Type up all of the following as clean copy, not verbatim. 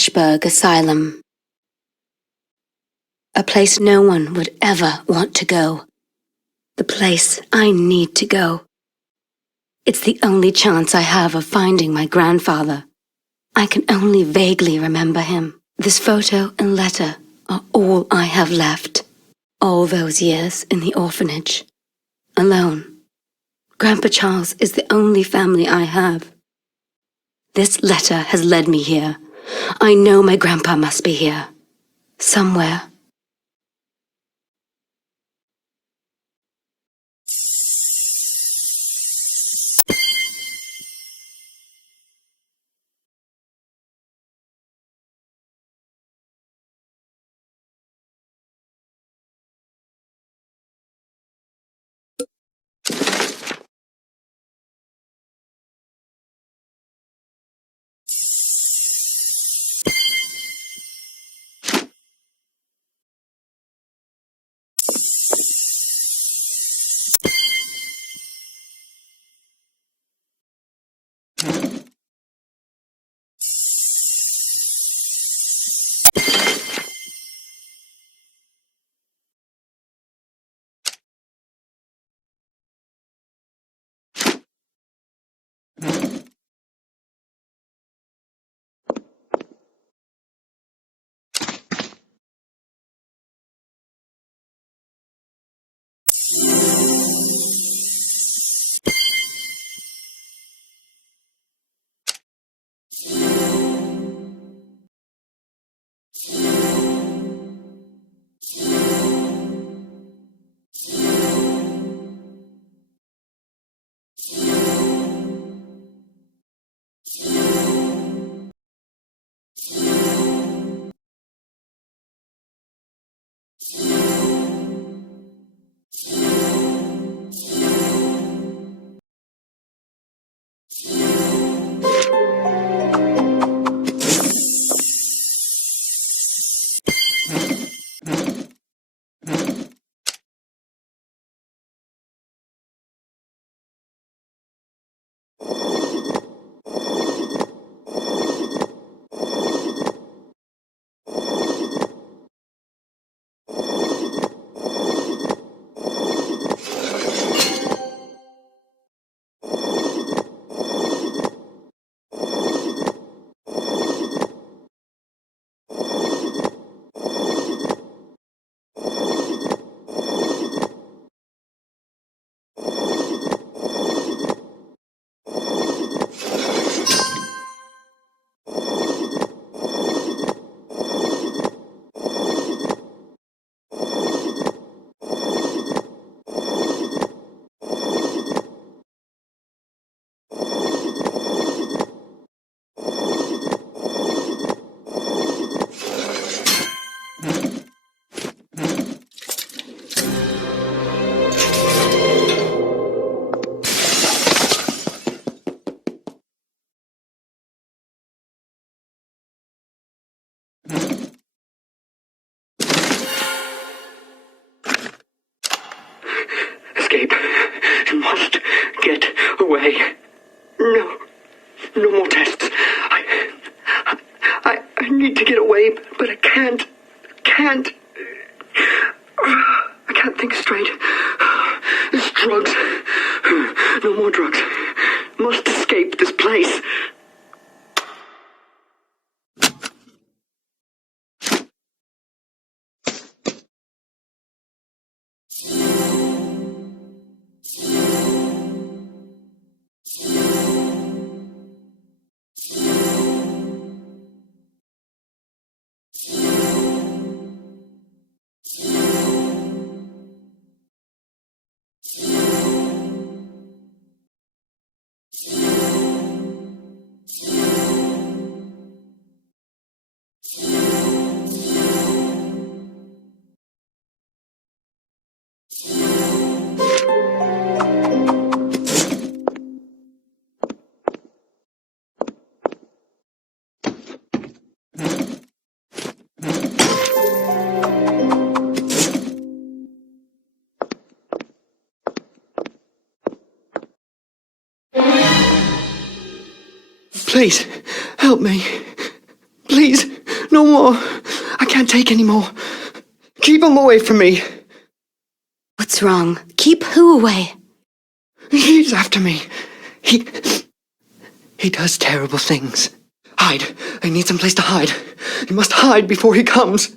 Ashburg Asylum. A place no one would ever want to go. The place I need to go. It's the only chance I have of finding my grandfather. I can only vaguely remember him. This photo and letter are all I have left. All those years in the orphanage. Alone. Grandpa Charles is the only family I have. This letter has led me here. I know my grandpa must be here. Somewhere. Escape. You must get away. No. No more tests. I need to get away, but I can't. I can't think straight. There's drugs. No more drugs. Must escape this place. Please, help me. Please. Please, no more. I can't take any more. Keep him away from me. What's wrong? Keep who away? He's after me. He does terrible things. Hide. I need some place to hide. You must hide before he comes.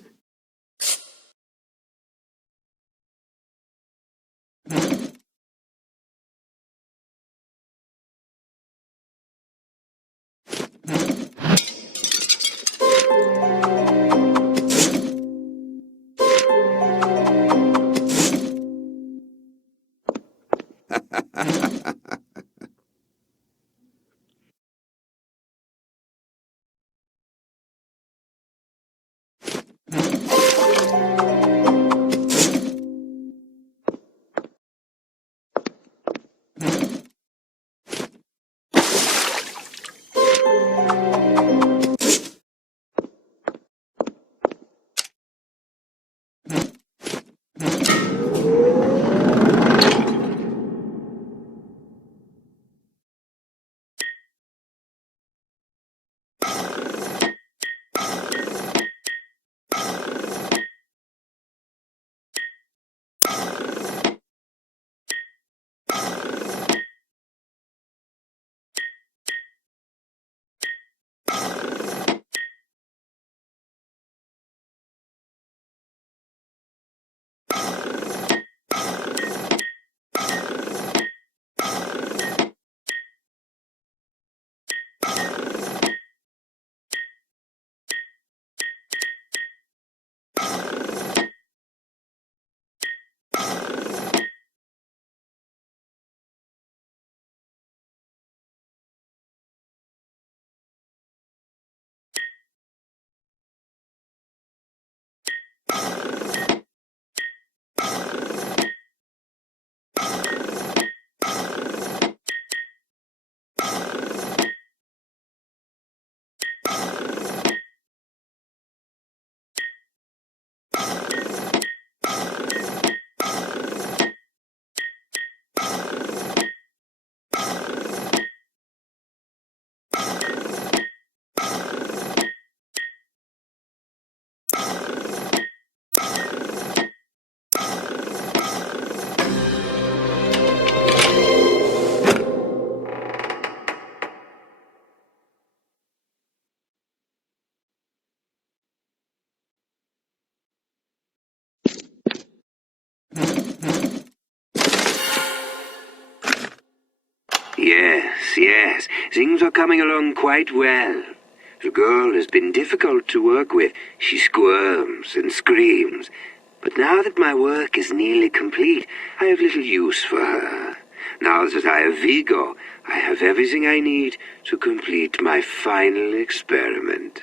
Yes, things are coming along quite well. The girl has been difficult to work with. She squirms and screams. But now that my work is nearly complete, I have little use for her. Now that I have Vigo, I have everything I need to complete my final experiment.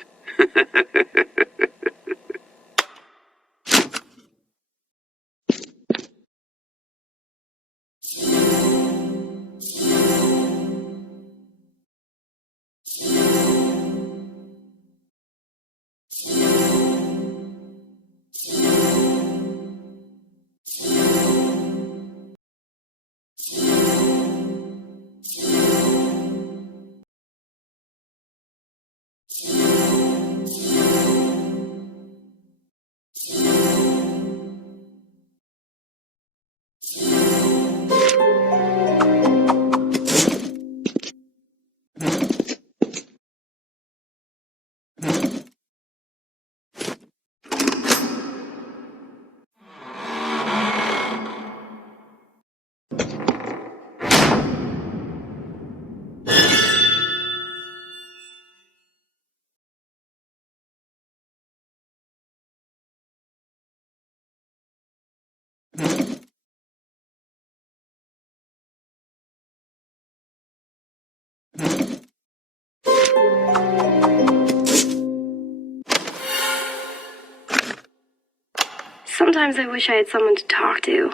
Sometimes I wish I had someone to talk to.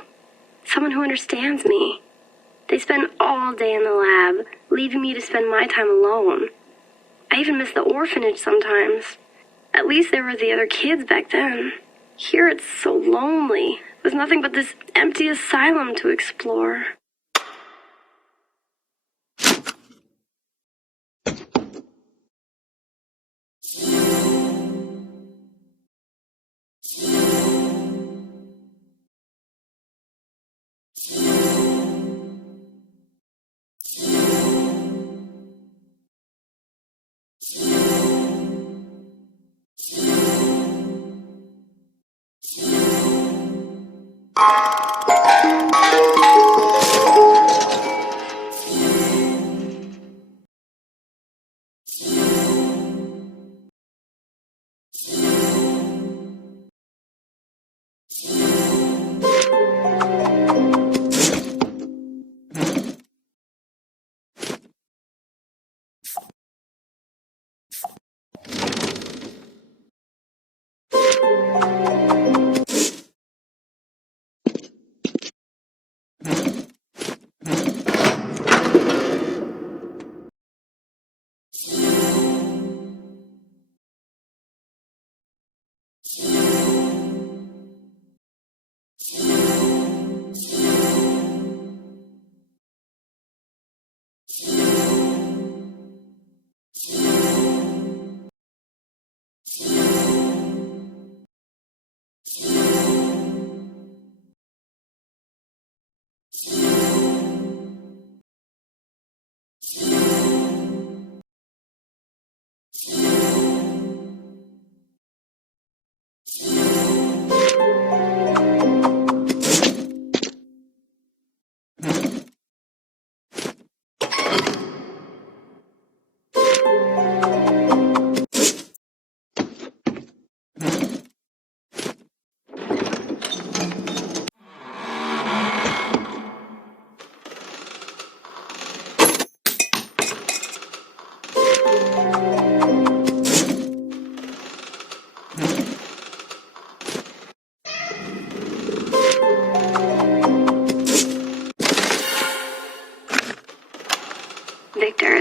Someone who understands me. They spend all day in the lab, leaving me to spend my time alone. I even miss the orphanage sometimes. At least there were the other kids back then. Here it's so lonely, with nothing but this empty asylum to explore.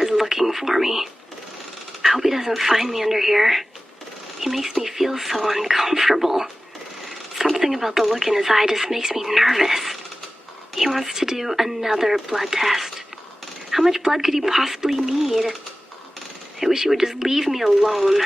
is looking for me. I hope he doesn't find me under here. He makes me feel so uncomfortable. Something about the look in his eye just makes me nervous. He wants to do another blood test. How much blood could he possibly need? I wish he would just leave me alone.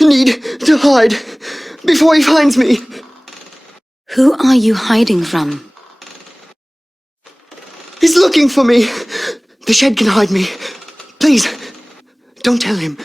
Need to hide before he finds me. Who are you hiding from? He's looking for me. The shed can hide me. Please, don't tell him.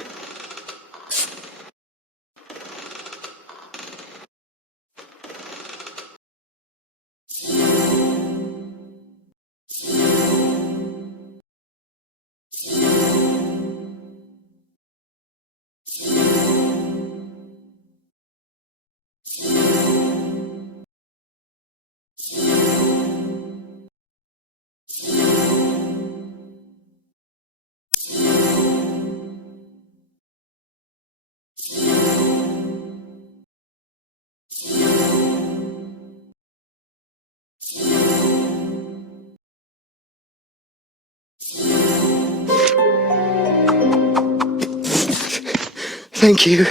Thank you.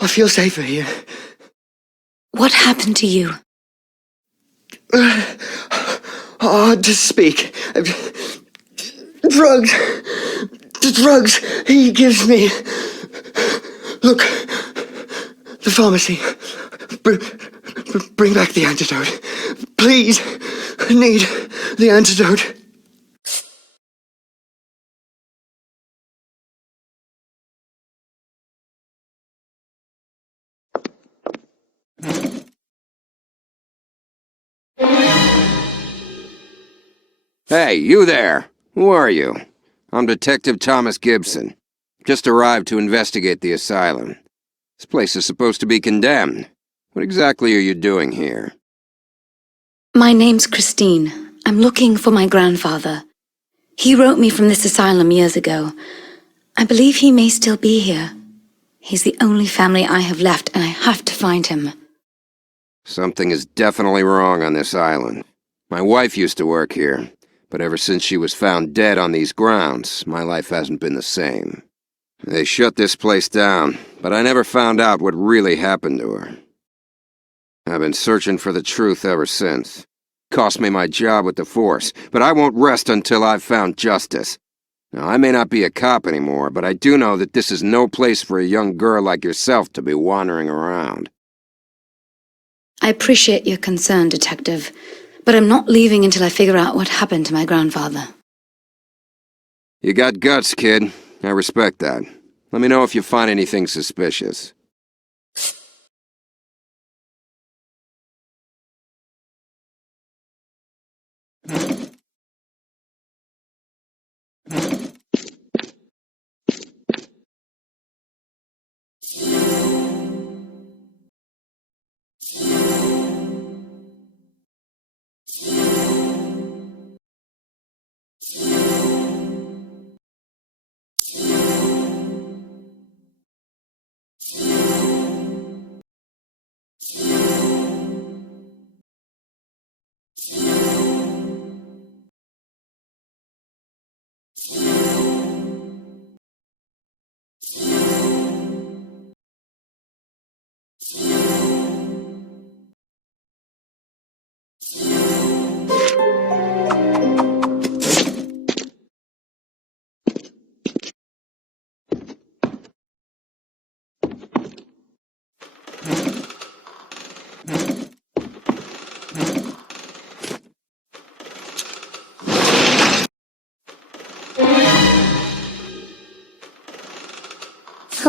I feel safer here. What happened to you? Hard to speak. Drugs. The drugs he gives me. Look. The pharmacy. Bring back the antidote. Please. I need the antidote. Hey, you there! Who are you? I'm Detective Thomas Gibson. Just arrived to investigate the asylum. This place is supposed to be condemned. What exactly are you doing here? My name's Christine. I'm looking for my grandfather. He wrote me from this asylum years ago. I believe he may still be here. He's the only family I have left, and I have to find him. Something is definitely wrong on this island. My wife used to work here, but ever since she was found dead on these grounds, my life hasn't been the same. They shut this place down, but I never found out what really happened to her. I've been searching for the truth ever since. Cost me my job with the force, but I won't rest until I've found justice. Now, I may not be a cop anymore, but I do know that this is no place for a young girl like yourself to be wandering around. I appreciate your concern, Detective, but I'm not leaving until I figure out what happened to my grandfather. You got guts, kid. I respect that. Let me know if you find anything suspicious.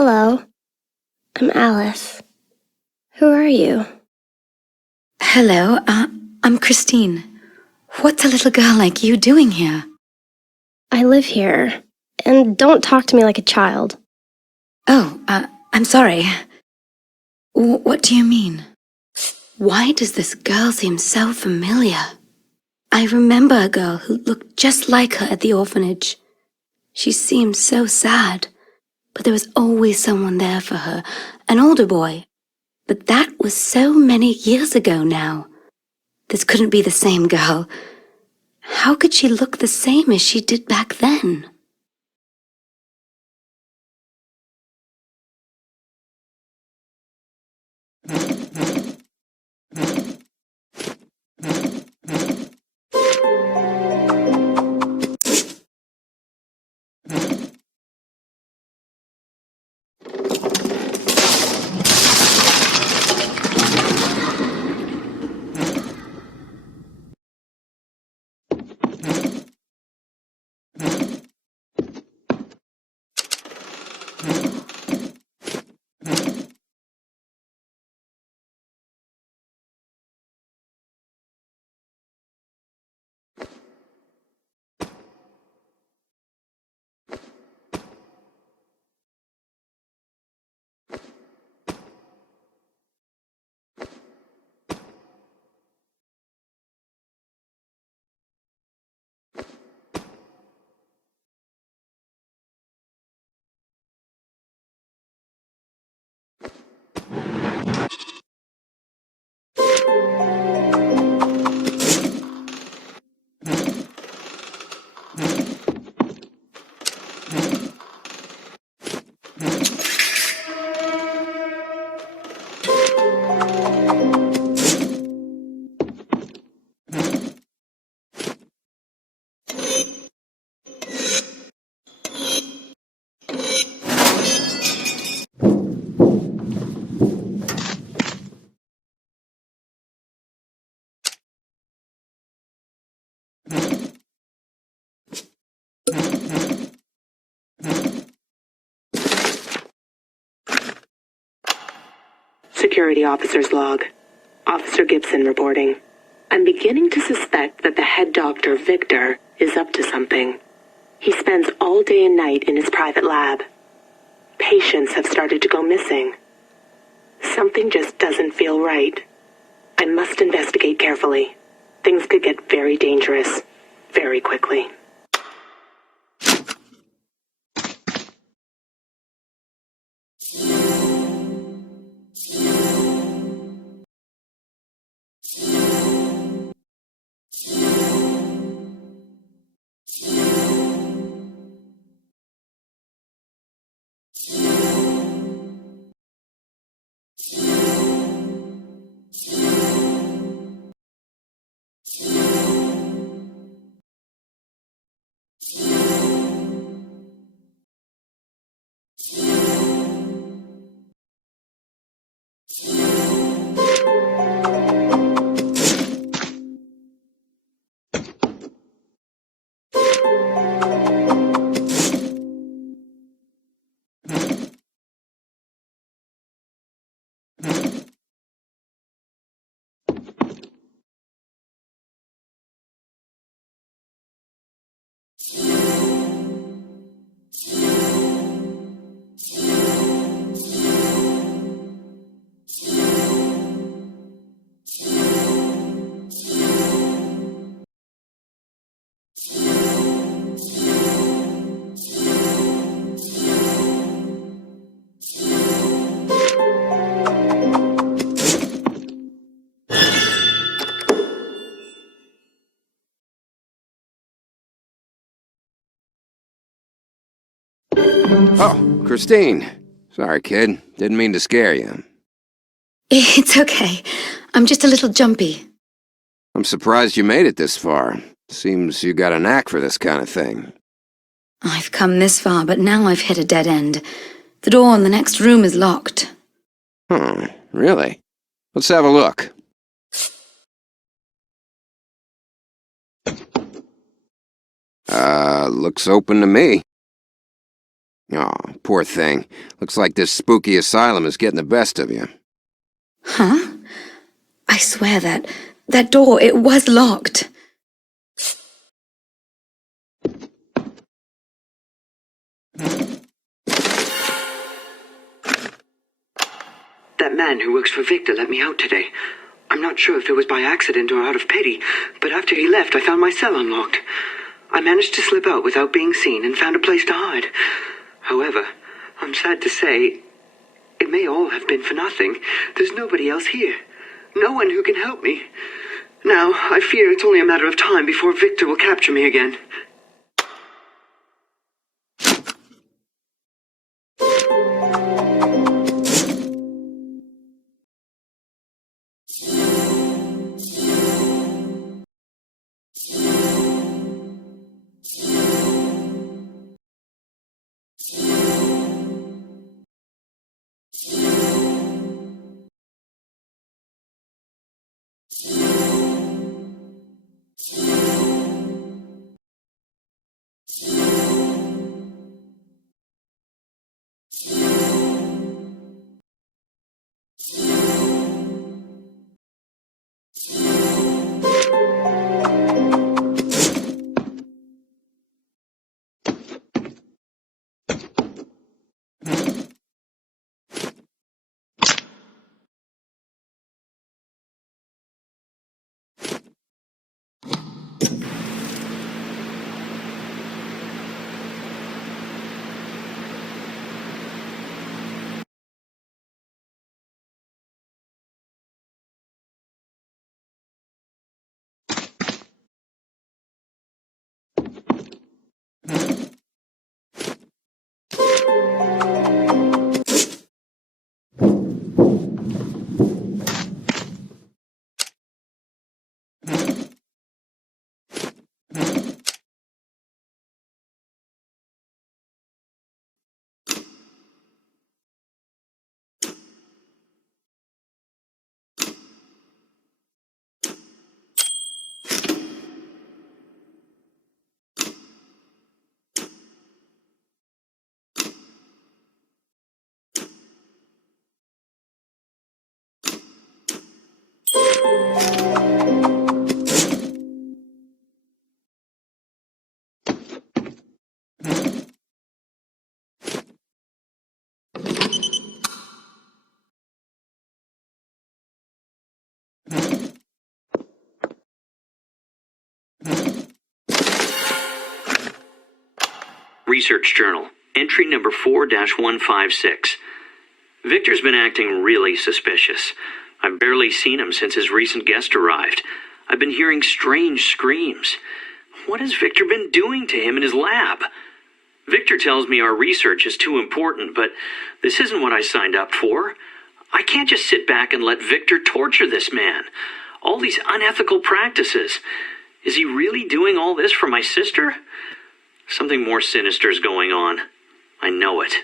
Hello. I'm Alice. Who are you? Hello, I'm Christine. What's a little girl like you doing here? I live here. And don't talk to me like a child. Oh, I'm sorry. What do you mean? Why does this girl seem so familiar? I remember a girl who looked just like her at the orphanage. She seemed so sad, but there was always someone there for her, an older boy. But that was so many years ago now. This couldn't be the same girl. How could she look the same as she did back then? Security officer's log. Officer Gibson reporting. I'm beginning to suspect that the head doctor, Victor, is up to something. He spends all day and night in his private lab. Patients have started to go missing. Something just doesn't feel right. I must investigate carefully. Things could get very dangerous, very quickly. Oh, Christine. Sorry, kid. Didn't mean to scare you. It's okay. I'm just a little jumpy. I'm surprised you made it this far. Seems you got a knack for this kind of thing. I've come this far, but now I've hit a dead end. The door in the next room is locked. Really? Let's have a look. Looks open to me. Oh, poor thing. Looks like this spooky asylum is getting the best of you. Huh? I swear that door, it was locked. That man who works for Victor let me out today. I'm not sure if it was by accident or out of pity, but after he left, I found my cell unlocked. I managed to slip out without being seen and found a place to hide. However, I'm sad to say, it may all have been for nothing. There's nobody else here. No one who can help me. Now, I fear it's only a matter of time before Victor will capture me again. Research Journal, entry number 4-156. Victor's been acting really suspicious. I've barely seen him since his recent guest arrived. I've been hearing strange screams. What has Victor been doing to him in his lab? Victor tells me our research is too important, but this isn't what I signed up for. I can't just sit back and let Victor torture this man. All these unethical practices. Is he really doing all this for my sister? Something more sinister is going on. I know it.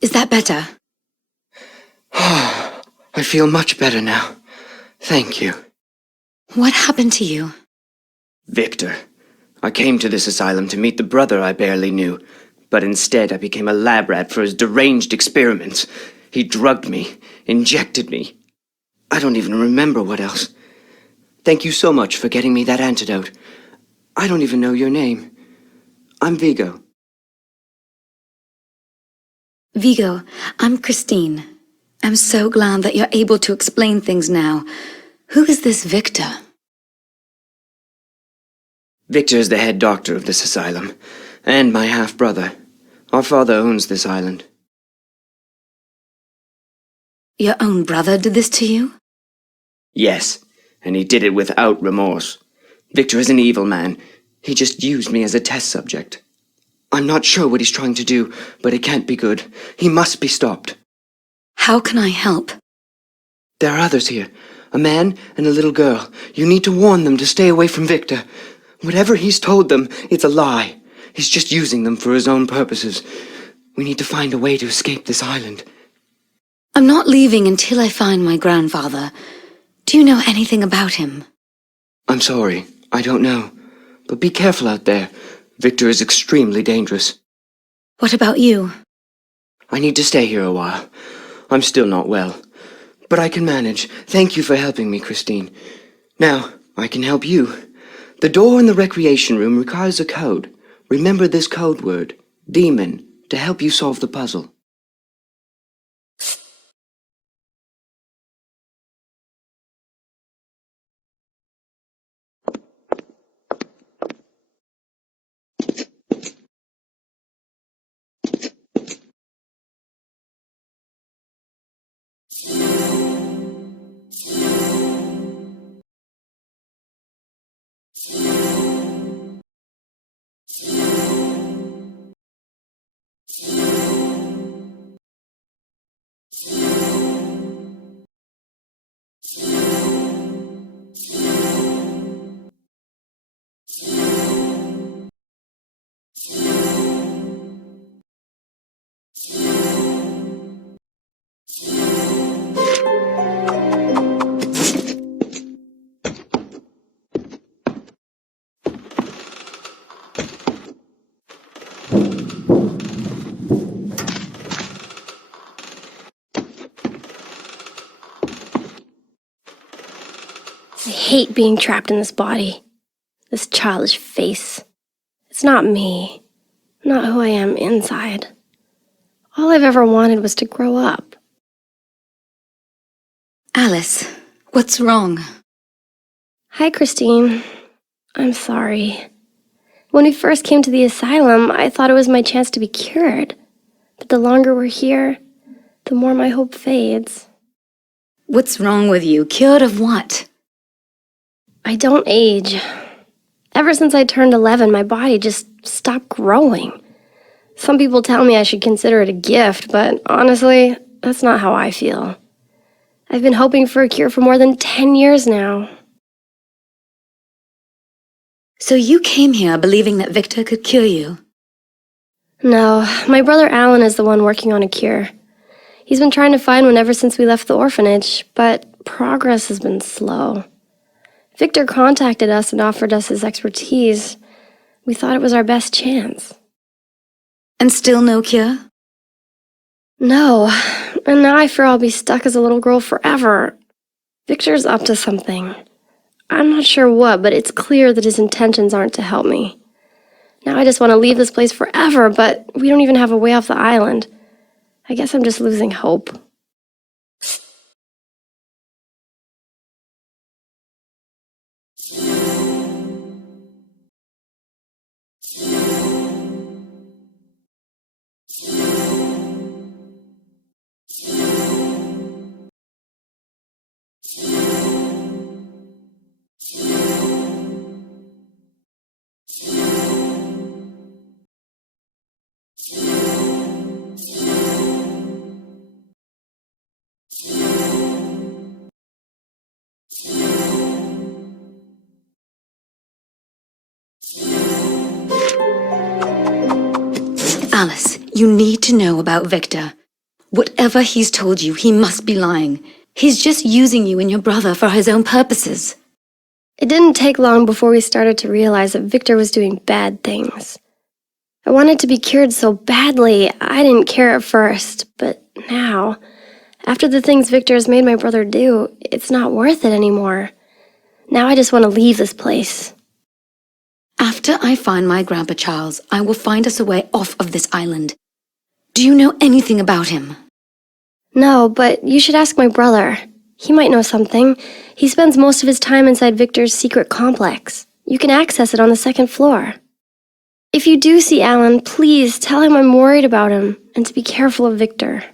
Is that better? I feel much better now. Thank you. What happened to you? Victor. I came to this asylum to meet the brother I barely knew, but instead I became a lab rat for his deranged experiments. He drugged me, injected me. I don't even remember what else. Thank you so much for getting me that antidote. I don't even know your name. I'm Vigo. Vigo, I'm Christine. I'm so glad that you're able to explain things now. Who is this Victor? Victor is the head doctor of this asylum, and my half-brother. Our father owns this island. Your own brother did this to you? Yes, and he did it without remorse. Victor is an evil man. He just used me as a test subject. I'm not sure what he's trying to do, but it can't be good. He must be stopped. How can I help? There are others here. A man and a little girl. You need to warn them to stay away from Victor. Whatever he's told them, it's a lie. He's just using them for his own purposes. We need to find a way to escape this island. I'm not leaving until I find my grandfather. Do you know anything about him? I'm sorry. I don't know. But be careful out there. Victor is extremely dangerous. What about you? I need to stay here a while. I'm still not well. But I can manage. Thank you for helping me, Christine. Now, I can help you. The door in the recreation room requires a code. Remember this code word, demon, to help you solve the puzzle. I hate being trapped in this body. This childish face. It's not me. Not who I am inside. All I've ever wanted was to grow up. Alice, what's wrong? Hi, Christine. I'm sorry. When we first came to the asylum, I thought it was my chance to be cured. But the longer we're here, the more my hope fades. What's wrong with you? Cured of what? I don't age. Ever since I turned 11, my body just stopped growing. Some people tell me I should consider it a gift, but honestly, that's not how I feel. I've been hoping for a cure for more than 10 years now. So you came here believing that Victor could cure you? No, my brother Alan is the one working on a cure. He's been trying to find one ever since we left the orphanage, but progress has been slow. Victor contacted us and offered us his expertise. We thought it was our best chance. And still no cure? No, and now I fear I'll be stuck as a little girl forever. Victor's up to something. I'm not sure what, but it's clear that his intentions aren't to help me. Now I just want to leave this place forever, but we don't even have a way off the island. I guess I'm just losing hope. Alice, you need to know about Victor. Whatever he's told you, he must be lying. He's just using you and your brother for his own purposes. It didn't take long before we started to realize that Victor was doing bad things. I wanted to be cured so badly, I didn't care at first, but now, after the things Victor has made my brother do, it's not worth it anymore. Now I just want to leave this place. After I find my Grandpa Charles, I will find us a way off of this island. Do you know anything about him? No, but you should ask my brother. He might know something. He spends most of his time inside Victor's secret complex. You can access it on the second floor. If you do see Alan, please tell him I'm worried about him and to be careful of Victor.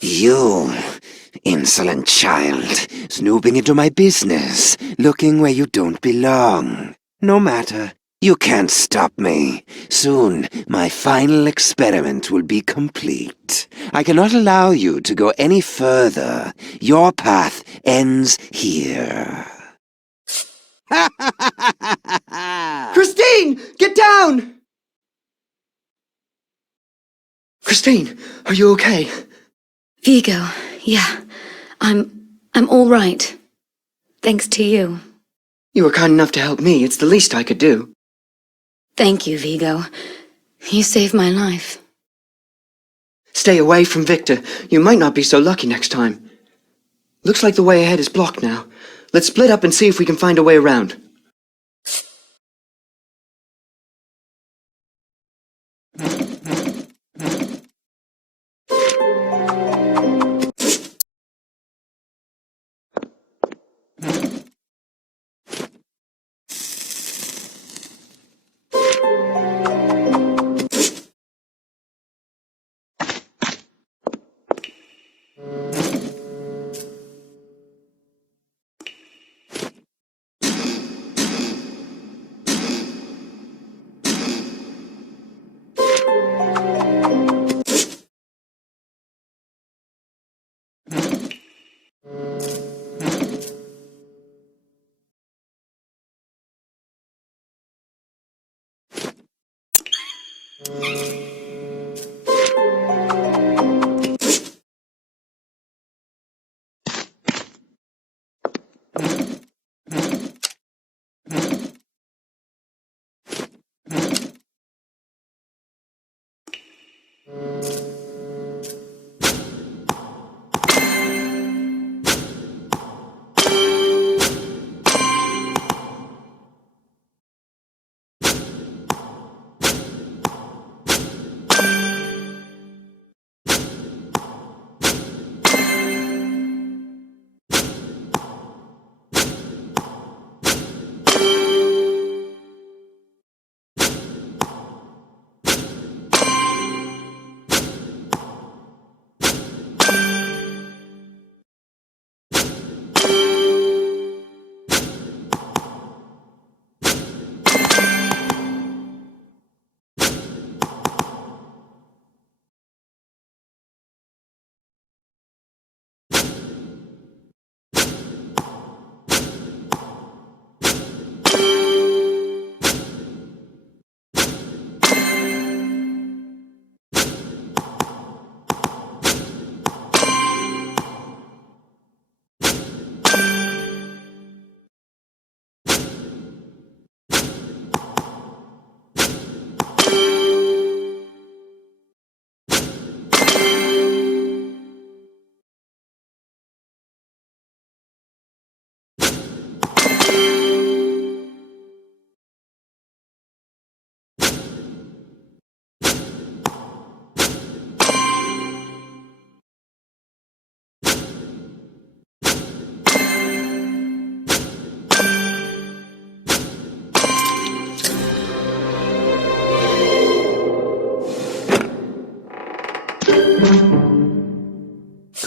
You, insolent child, snooping into my business, looking where you don't belong. No matter, you can't stop me. Soon, my final experiment will be complete. I cannot allow you to go any further. Your path ends here. Christine! Get down! Christine, are you okay? Vigo, yeah. I'm all right. Thanks to you. You were kind enough to help me. It's the least I could do. Thank you, Vigo. You saved my life. Stay away from Victor. You might not be so lucky next time. Looks like the way ahead is blocked now. Let's split up and see if we can find a way around.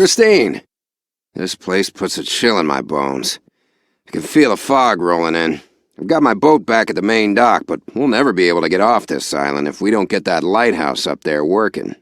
Christine! This place puts a chill in my bones. I can feel a fog rolling in. I've got my boat back at the main dock, but we'll never be able to get off this island if we don't get that lighthouse up there working.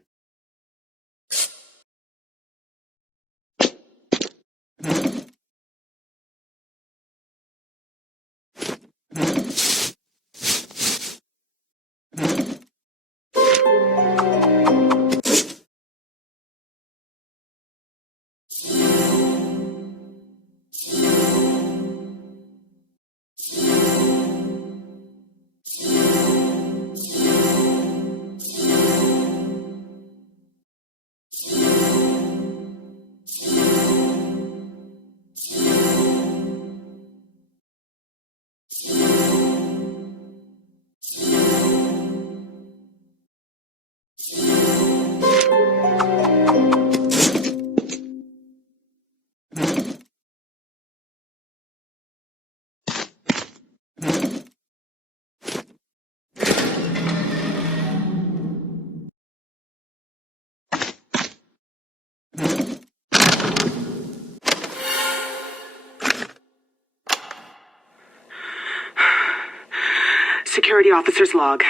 Security officer's log.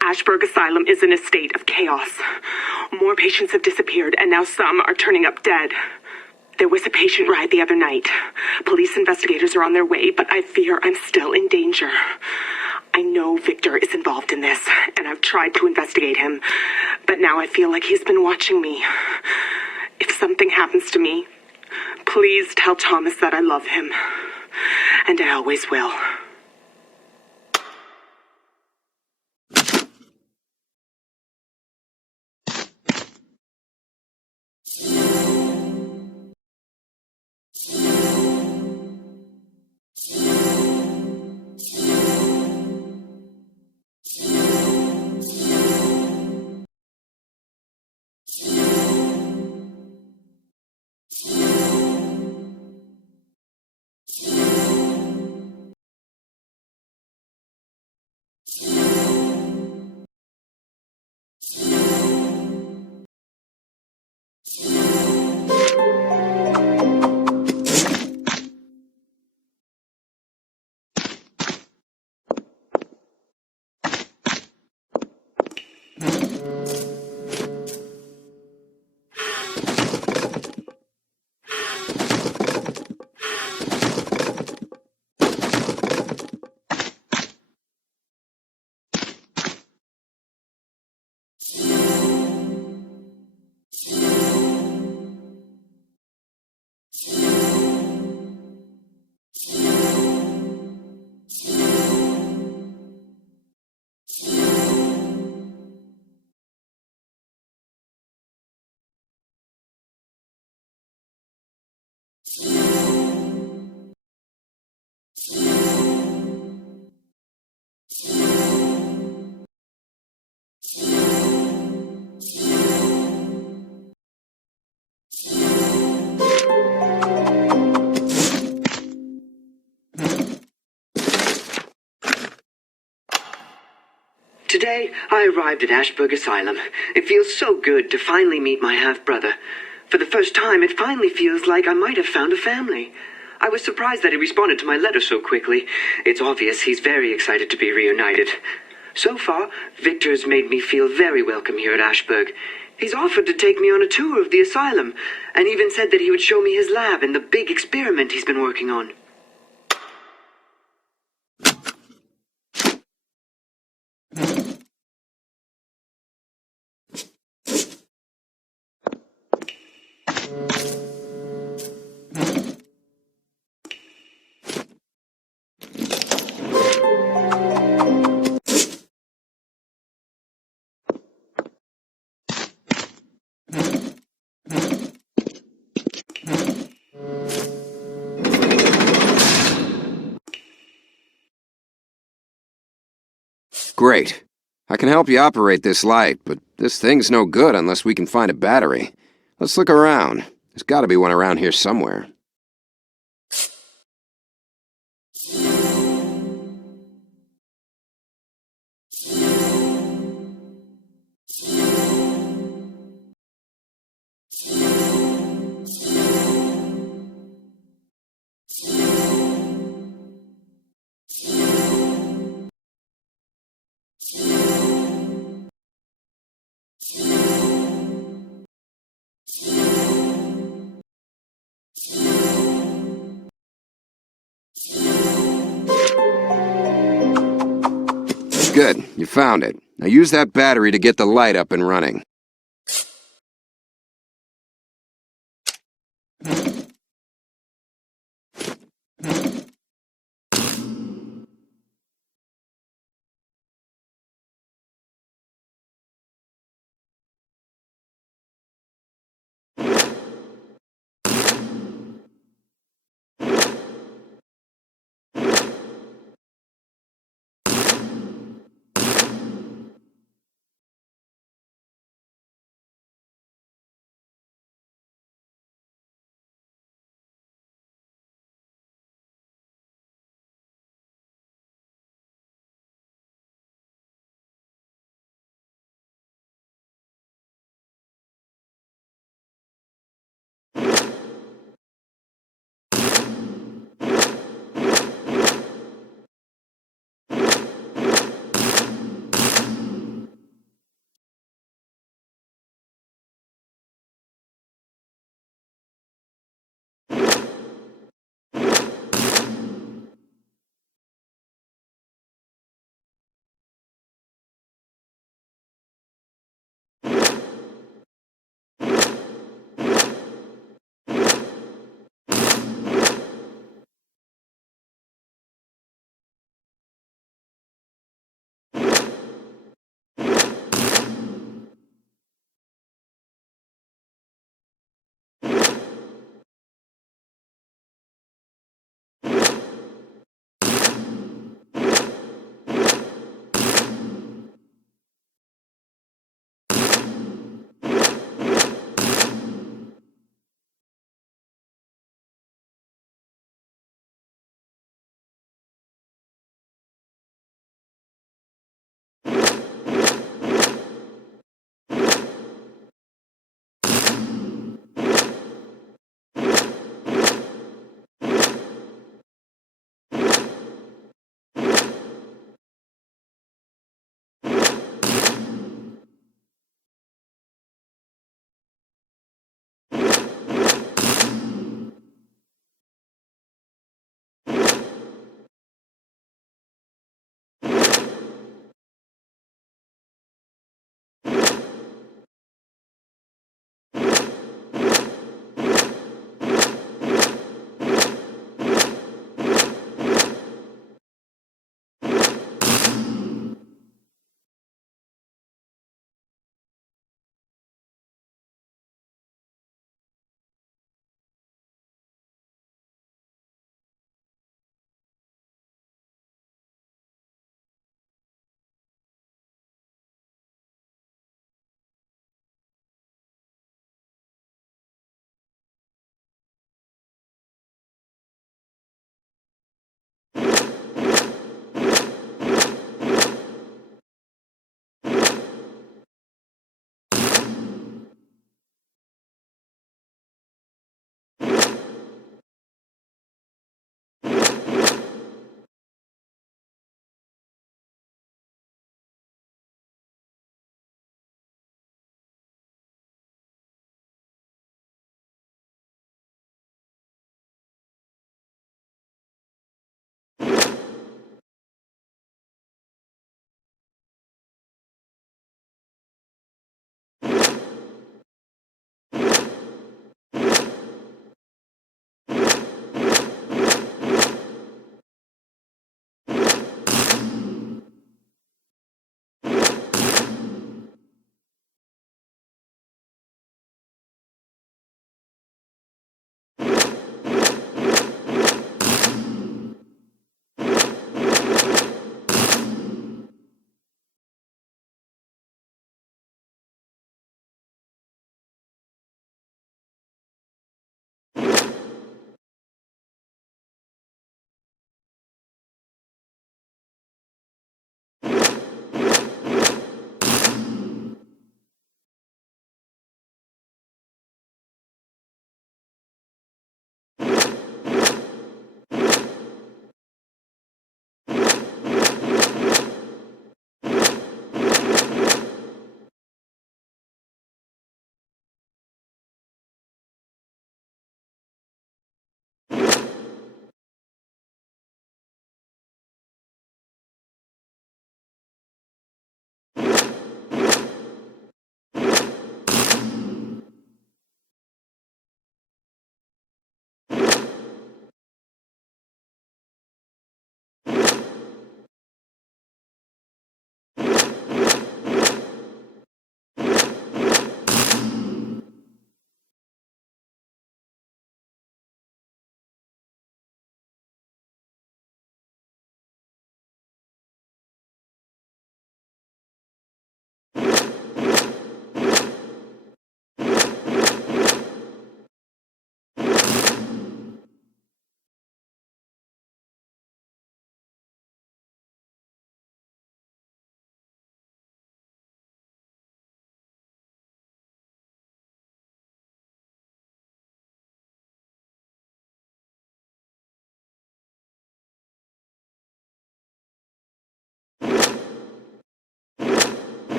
Ashburg Asylum is in a state of chaos. More patients have disappeared, and now some are turning up dead. There was a patient ride the other night. Police investigators are on their way, but I fear I'm still in danger. I know Victor is involved in this, and I've tried to investigate him, but now I feel like he's been watching me. If something happens to me, please tell Thomas that I love him, and I always will. Today, I arrived at Ashburg Asylum. It feels so good to finally meet my half-brother. For the first time, it finally feels like I might have found a family. I was surprised that he responded to my letter so quickly. It's obvious he's very excited to be reunited. So far, Victor's made me feel very welcome here at Ashburg. He's offered to take me on a tour of the asylum, and even said that he would show me his lab and the big experiment he's been working on. Great. I can help you operate this light, but this thing's no good unless we can find a battery. Let's look around. There's gotta be one around here somewhere. Good, you found it. Now use that battery to get the light up and running.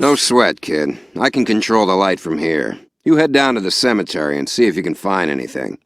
No sweat, kid. I can control the light from here. You head down to the cemetery and see if you can find anything.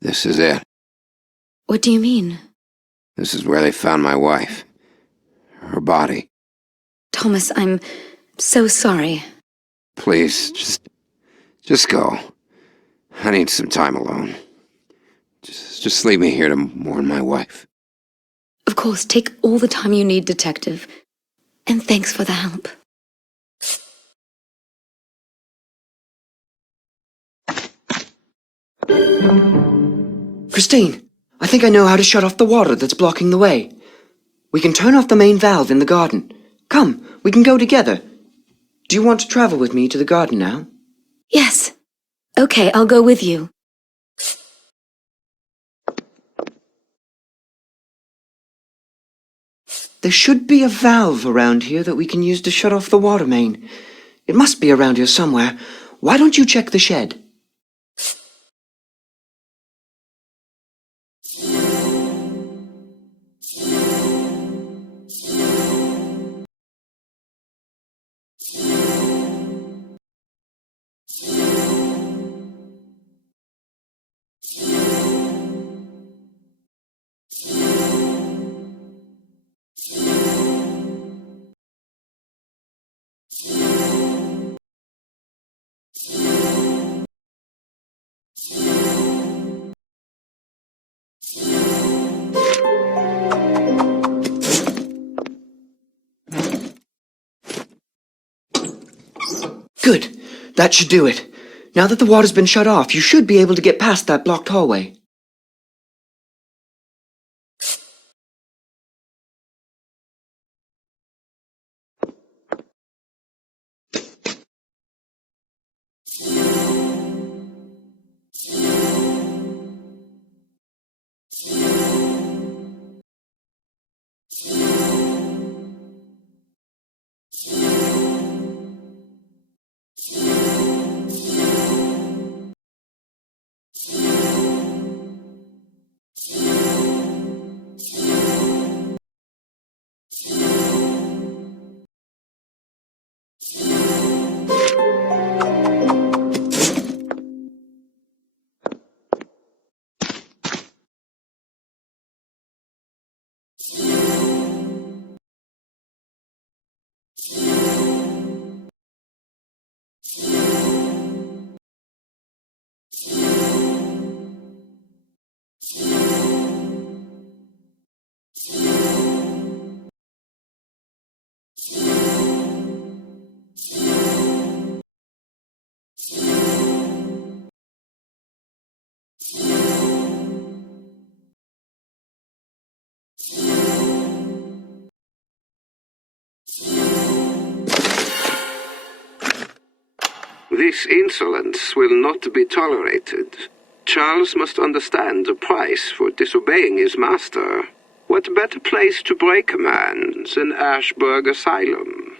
This is it. What do you mean? This is where they found my wife. Her body. Thomas, I'm so sorry. Please, just go. I need some time alone. Just leave me here to mourn my wife. Of course, take all the time you need, Detective. And thanks for the help. Christine, I think I know how to shut off the water that's blocking the way. We can turn off the main valve in the garden. Come, we can go together. Do you want to travel with me to the garden now? Yes. Okay, I'll go with you. There should be a valve around here that we can use to shut off the water main. It must be around here somewhere. Why don't you check the shed? Good. That should do it. Now that the water's been shut off, you should be able to get past that blocked hallway. This insolence will not be tolerated. Charles must understand the price for disobeying his master. What better place to break a man than Ashburg Asylum?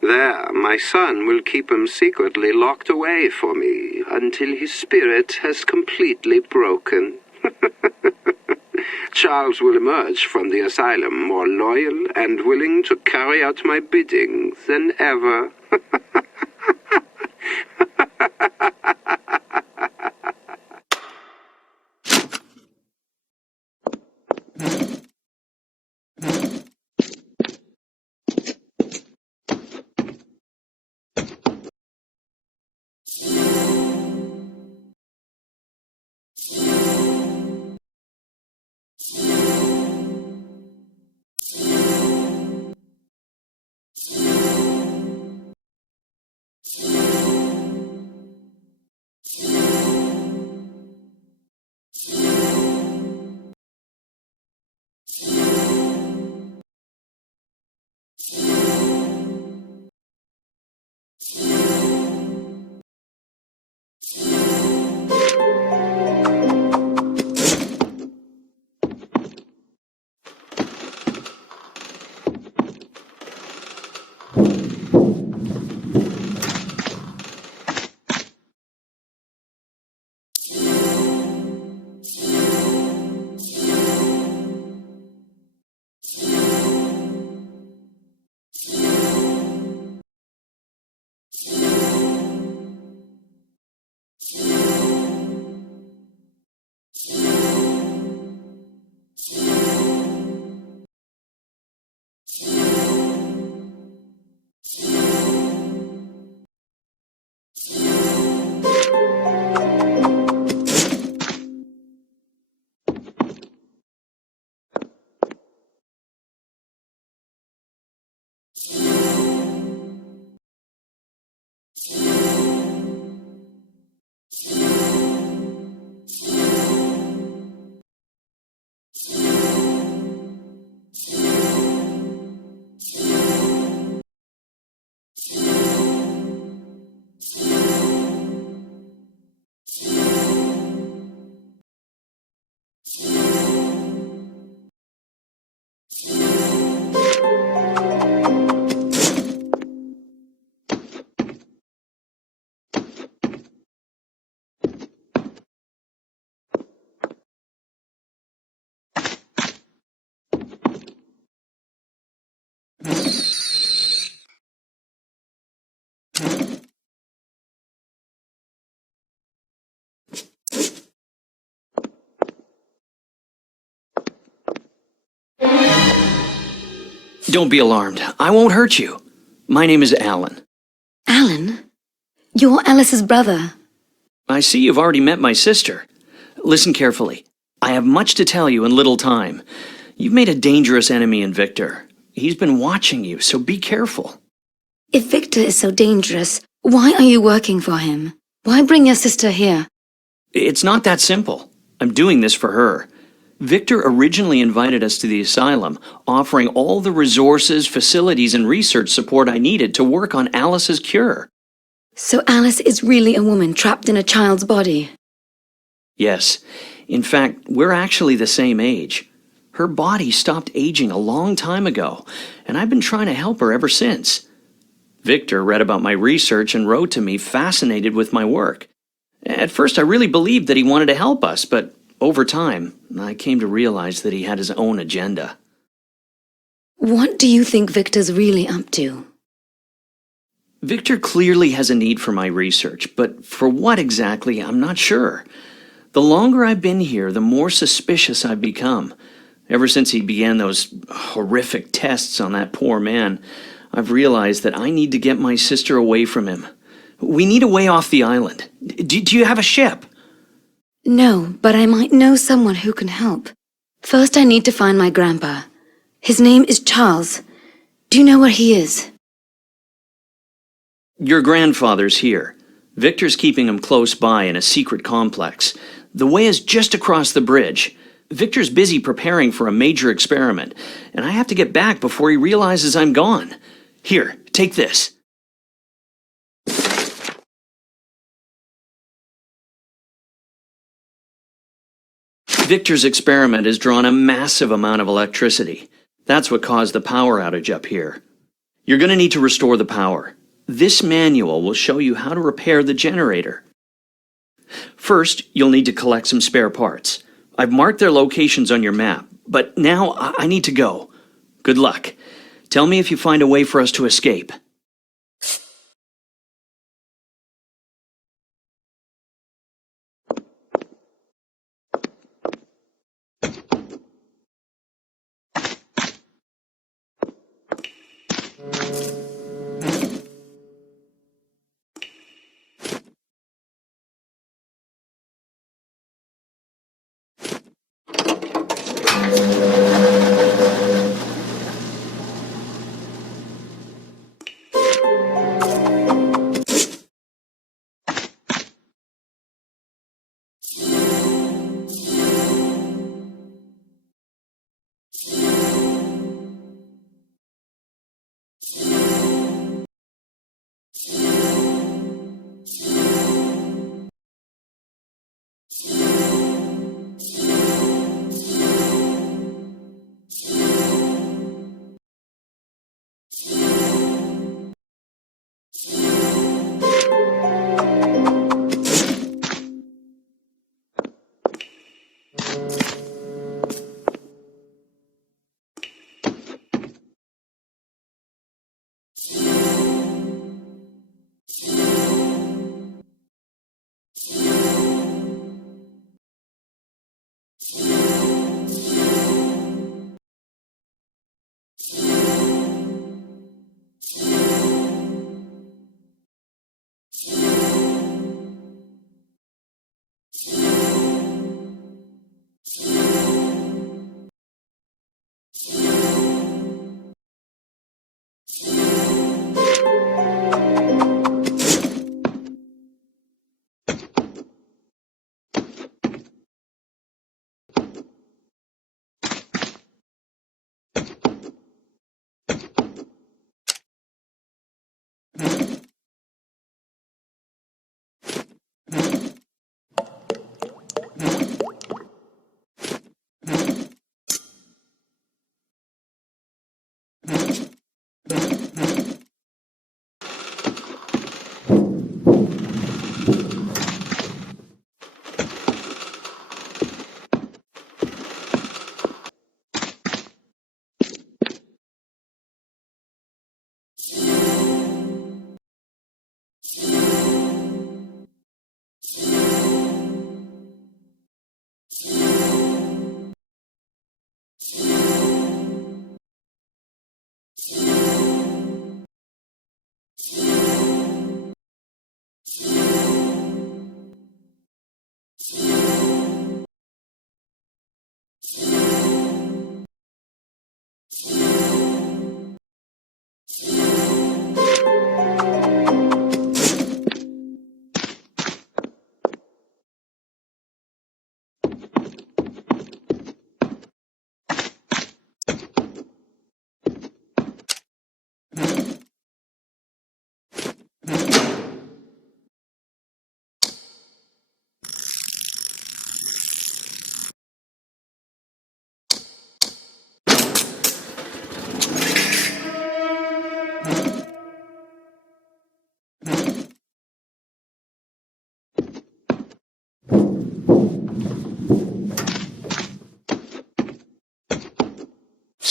There, my son will keep him secretly locked away for me until his spirit has completely broken. Charles will emerge from the asylum more loyal and willing to carry out my bidding than ever. Don't be alarmed. I won't hurt you. My name is Alan. Alan? You're Alice's brother. I see you've already met my sister. Listen carefully. I have much to tell you in little time. You've made a dangerous enemy in Victor. He's been watching you, so be careful. If Victor is so dangerous, why are you working for him? Why bring your sister here? It's not that simple. I'm doing this for her. Victor originally invited us to the asylum, offering all the resources, facilities, and research support I needed to work on Alice's cure. So Alice is really a woman trapped in a child's body? Yes. In fact, we're actually the same age. Her body stopped aging a long time ago, and I've been trying to help her ever since. Victor read about my research and wrote to me, fascinated with my work. At first, I really believed that he wanted to help us, but over time, I came to realize that he had his own agenda. What do you think Victor's really up to? Victor clearly has a need for my research, but for what exactly, I'm not sure. The longer I've been here, the more suspicious I've become. Ever since he began those horrific tests on that poor man, I've realized that I need to get my sister away from him. We need a way off the island. Do you have a ship? No, but I might know someone who can help. First, I need to find my grandpa. His name is Charles. Do you know where he is? Your grandfather's here. Victor's keeping him close by in a secret complex. The way is just across the bridge. Victor's busy preparing for a major experiment, and I have to get back before he realizes I'm gone. Here, take this. Victor's experiment has drawn a massive amount of electricity. That's what caused the power outage up here. You're going to need to restore the power. This manual will show you how to repair the generator. First, you'll need to collect some spare parts. I've marked their locations on your map, but now I need to go. Good luck. Tell me if you find a way for us to escape.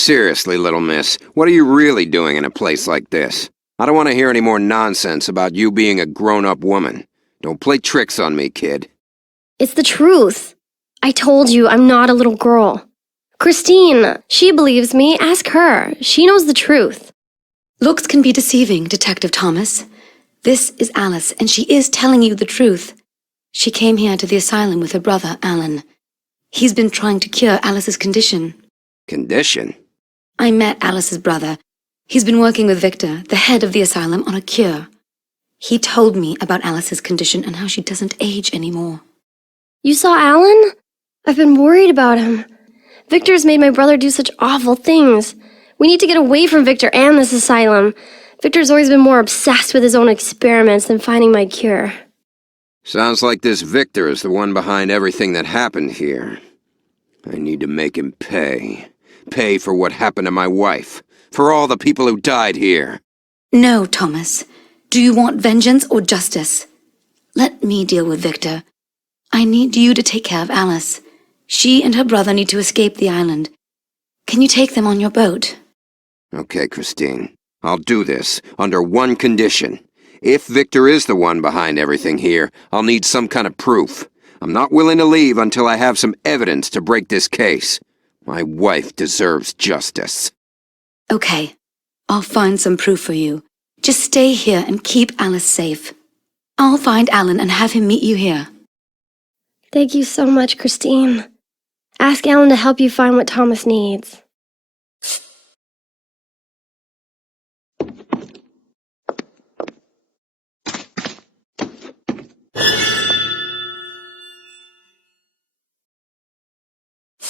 Seriously, little miss, what are you really doing in a place like this? I don't want to hear any more nonsense about you being a grown-up woman. Don't play tricks on me, kid. It's the truth. I told you I'm not a little girl. Christine, she believes me. Ask her. She knows the truth. Looks can be deceiving, Detective Thomas. This is Alice, and she is telling you the truth. She came here to the asylum with her brother, Alan. He's been trying to cure Alice's condition. Condition? I met Alice's brother. He's been working with Victor, the head of the asylum, on a cure. He told me about Alice's condition and how she doesn't age anymore. You saw Alan? I've been worried about him. Victor's made my brother do such awful things. We need to get away from Victor and this asylum. Victor's always been more obsessed with his own experiments than finding my cure. Sounds like this Victor is the one behind everything that happened here. I need to make him pay. Pay for what happened to my wife. For all the people who died here. No, Thomas. Do you want vengeance or justice? Let me deal with Victor. I need you to take care of Alice. She and her brother need to escape the island. Can you take them on your boat? Okay, Christine. I'll do this, under one condition. If Victor is the one behind everything here, I'll need some kind of proof. I'm not willing to leave until I have some evidence to break this case. My wife deserves justice. Okay. I'll find some proof for you. Just stay here and keep Alice safe. I'll find Alan and have him meet you here. Thank you so much, Christine. Ask Alan to help you find what Thomas needs.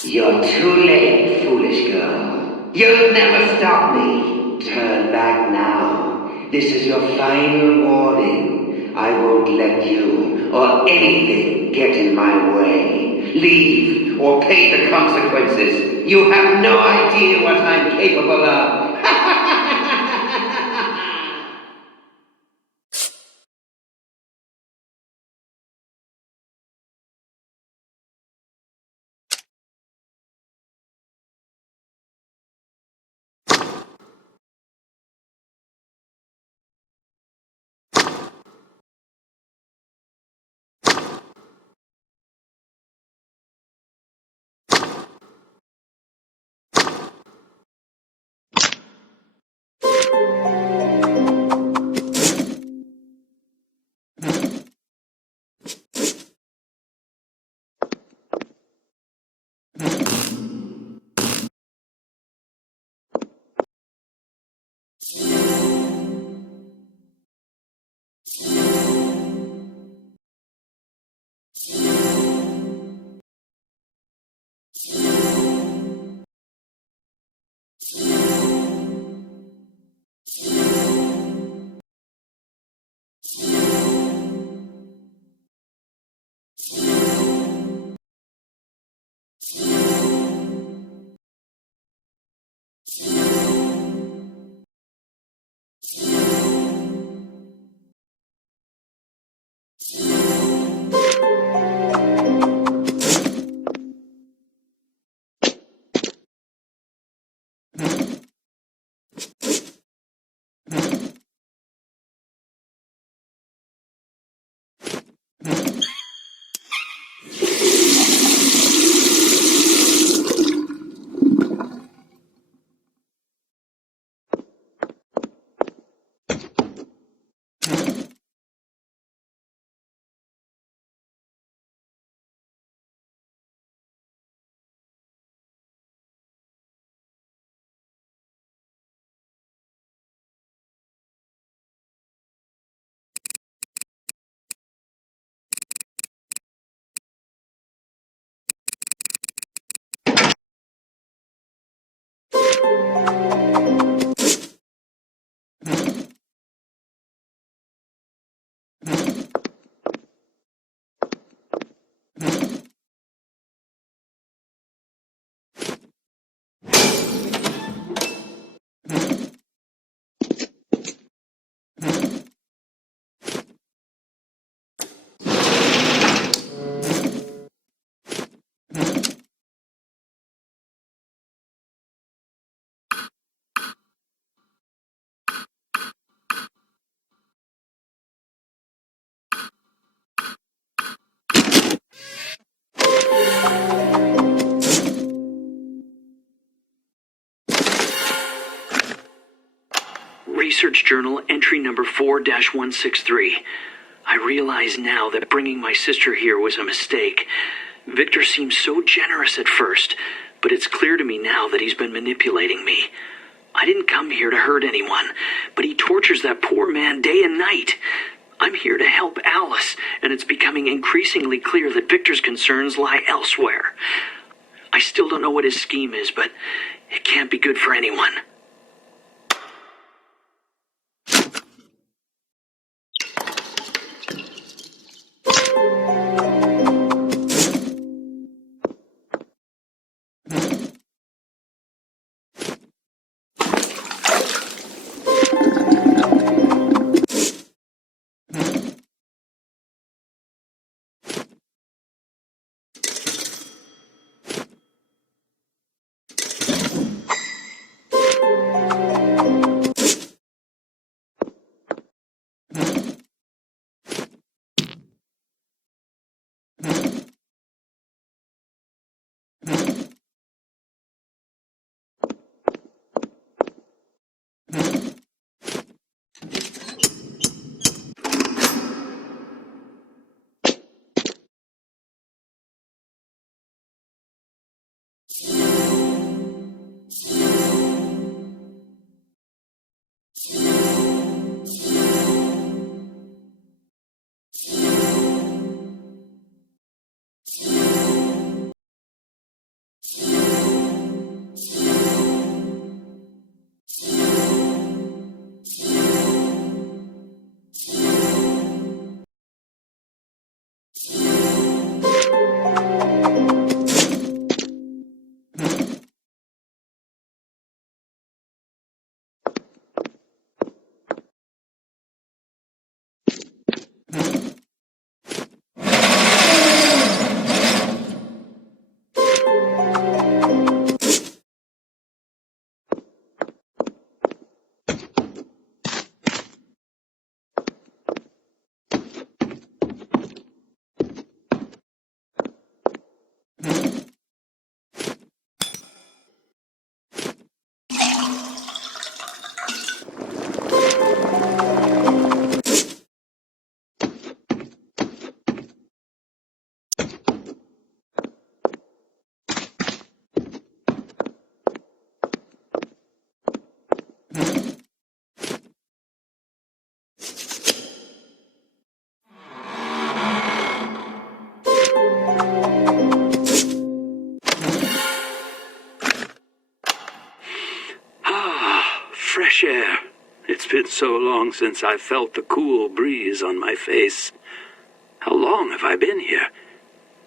You're too late, foolish girl. You'll never stop me. Turn back now. This is your final warning. I won't let you or anything get in my way. Leave or pay the consequences. You have no idea what I'm capable of. Research Journal, entry number 4-163. I realize now that bringing my sister here was a mistake. Victor seemed so generous at first, but it's clear to me now that he's been manipulating me. I didn't come here to hurt anyone, but he tortures that poor man day and night. I'm here to help Alice, and it's becoming increasingly clear that Victor's concerns lie elsewhere. I still don't know what his scheme is, but it can't be good for anyone. Fresh air. It's been so long since I felt the cool breeze on my face. How long have I been here?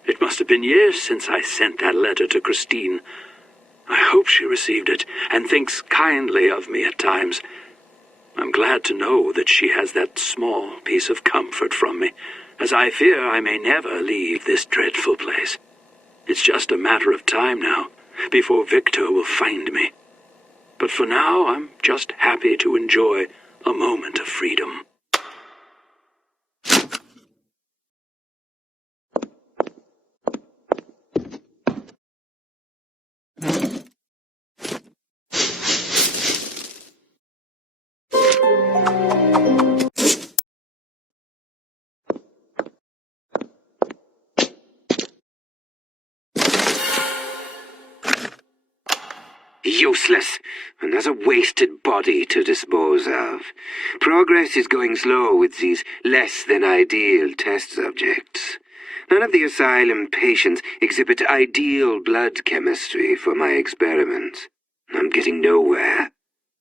It must have been years since I sent that letter to Christine. I hope she received it and thinks kindly of me at times. I'm glad to know that she has that small piece of comfort from me, as I fear I may never leave this dreadful place. It's just a matter of time now, before Victor will find me. But for now, I'm just happy to enjoy a moment of freedom. Useless. Another wasted body to dispose of. Progress is going slow with these less-than-ideal test subjects. None of the asylum patients exhibit ideal blood chemistry for my experiments. I'm getting nowhere.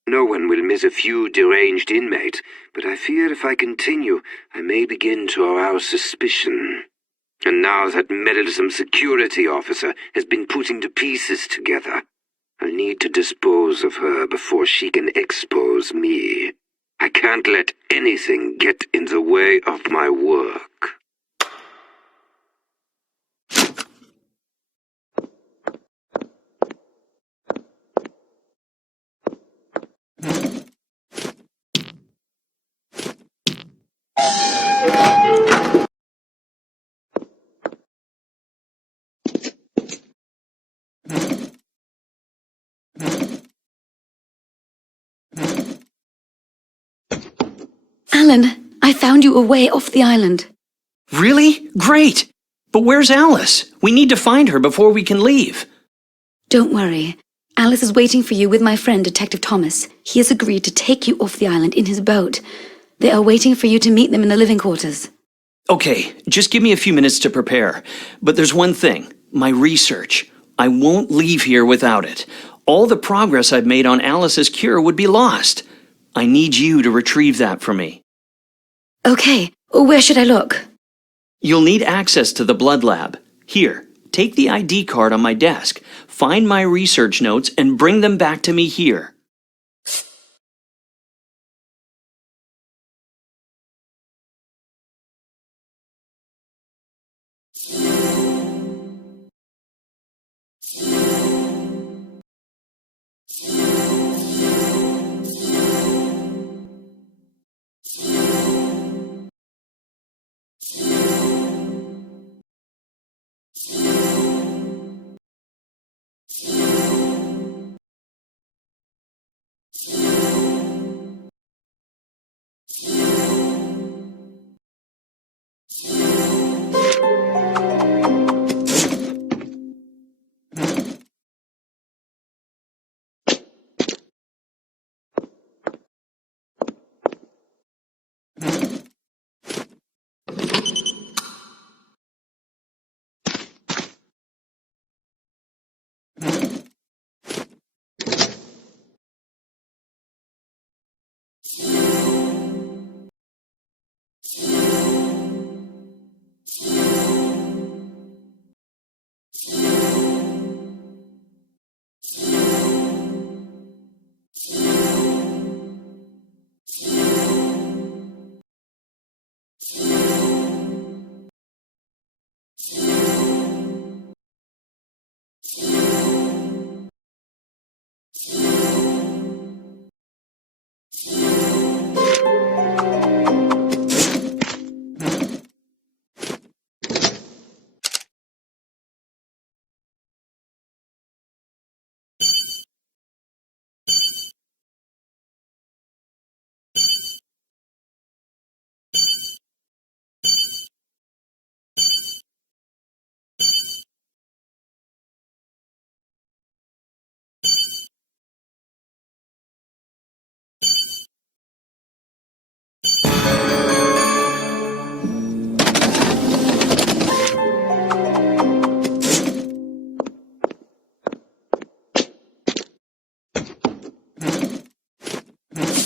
No one will miss a few deranged inmates, but I fear if I continue, I may begin to arouse suspicion. And now that meddlesome security officer has been putting the pieces together, I'll need to dispose of her before she can expose me. I can't let anything get in the way of my work. Alan, I found you a way off the island. Really? Great! But where's Alice? We need to find her before we can leave. Don't worry. Alice is waiting for you with my friend, Detective Thomas. He has agreed to take you off the island in his boat. They are waiting for you to meet them in the living quarters. Okay, just give me a few minutes to prepare. But there's one thing, my research. I won't leave here without it. All the progress I've made on Alice's cure would be lost. I need you to retrieve that for me. Okay, where should I look? You'll need access to the blood lab. Here, take the ID card on my desk, find my research notes, and bring them back to me here.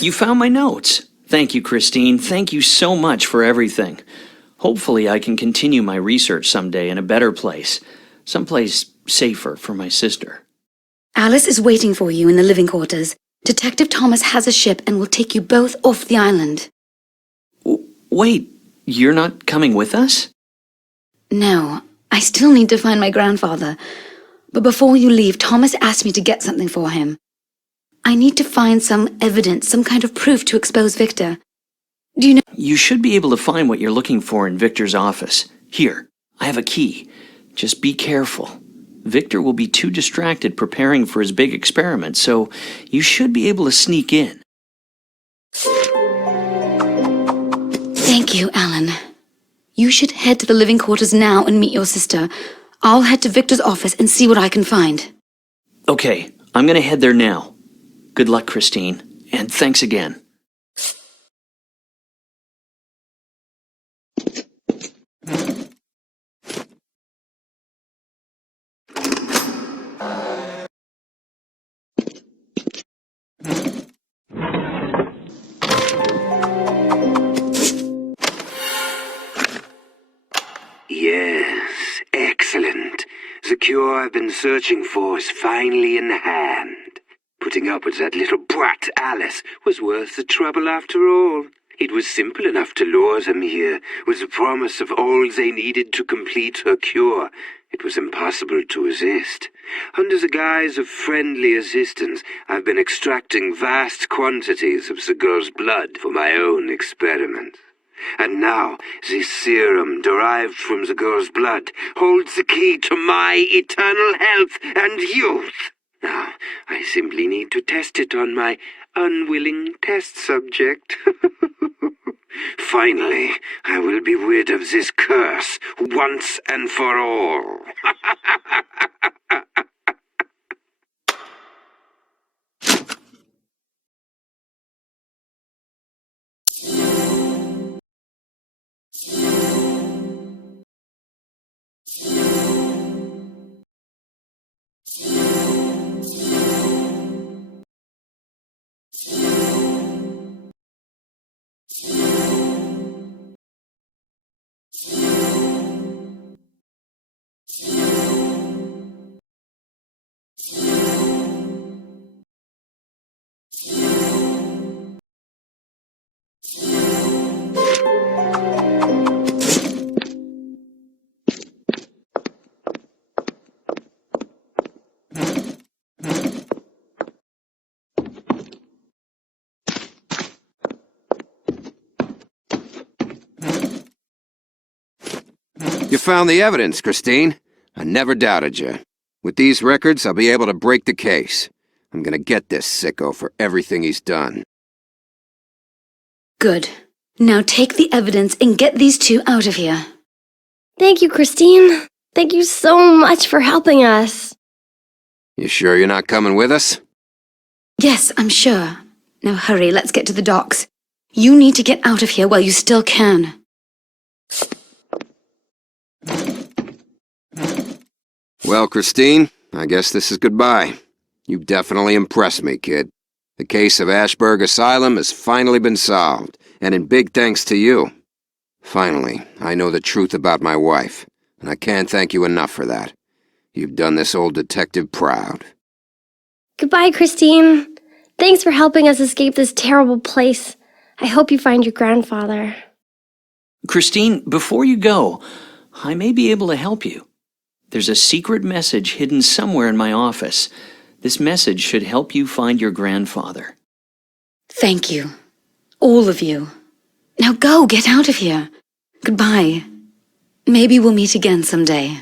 You found my notes. Thank you, Christine. Thank you so much for everything. Hopefully I can continue my research someday in a better place. Someplace safer for my sister. Alice is waiting for you in the living quarters. Detective Thomas has a ship and will take you both off the island. Wait, you're not coming with us? No, I still need to find my grandfather. But before you leave, Thomas asked me to get something for him. I need to find some evidence, some kind of proof to expose Victor. Do you know? You should be able to find what you're looking for in Victor's office. Here, I have a key. Just be careful. Victor will be too distracted preparing for his big experiment, so you should be able to sneak in. Thank you, Alan. You should head to the living quarters now and meet your sister. I'll head to Victor's office and see what I can find. Okay, I'm gonna head there now. Good luck, Christine, and thanks again. Yes, excellent. The cure I've been searching for is finally in hand. Putting up with that little brat Alice was worth the trouble after all. It was simple enough to lure them here, with the promise of all they needed to complete her cure. It was impossible to resist. Under the guise of friendly assistance, I've been extracting vast quantities of the girl's blood for my own experiments. And now, this serum derived from the girl's blood holds the key to my eternal health and youth. Now, I simply need to test it on my unwilling test subject. Finally, I will be rid of this curse once and for all. You found the evidence, Christine. I never doubted you. With these records, I'll be able to break the case. I'm gonna get this sicko for everything he's done. Good. Now take the evidence and get these two out of here. Thank you, Christine. Thank you so much for helping us. You sure you're not coming with us? Yes, I'm sure. Now hurry, let's get to the docks. You need to get out of here while you still can. Well, Christine, I guess this is goodbye. You definitely impressed me, kid. The case of Ashburg Asylum has finally been solved, and in big thanks to you. Finally, I know the truth about my wife, and I can't thank you enough for that. You've done this old detective proud. Goodbye, Christine. Thanks for helping us escape this terrible place. I hope you find your grandfather. Christine, before you go, I may be able to help you. There's a secret message hidden somewhere in my office. This message should help you find your grandfather. Thank you. All of you. Now go, get out of here. Goodbye. Maybe we'll meet again someday.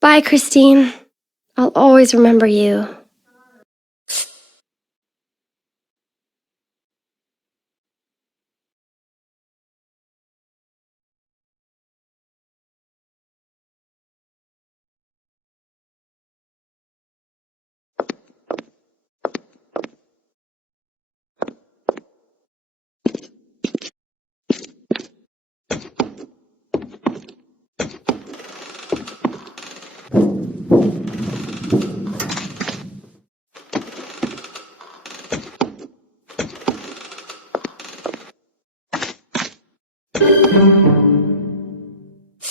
Bye, Christine. I'll always remember you.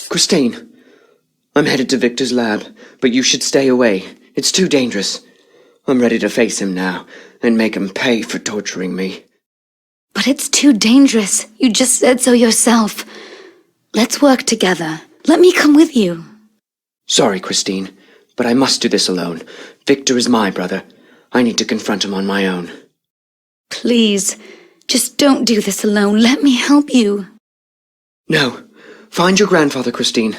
Christine, I'm headed to Victor's lab, but you should stay away. It's too dangerous. I'm ready to face him now, and make him pay for torturing me. But it's too dangerous. You just said so yourself. Let's work together. Let me come with you. Sorry, Christine, but I must do this alone. Victor is my brother. I need to confront him on my own. Please, just don't do this alone. Let me help you. No. Find your grandfather, Christine.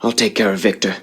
I'll take care of Victor.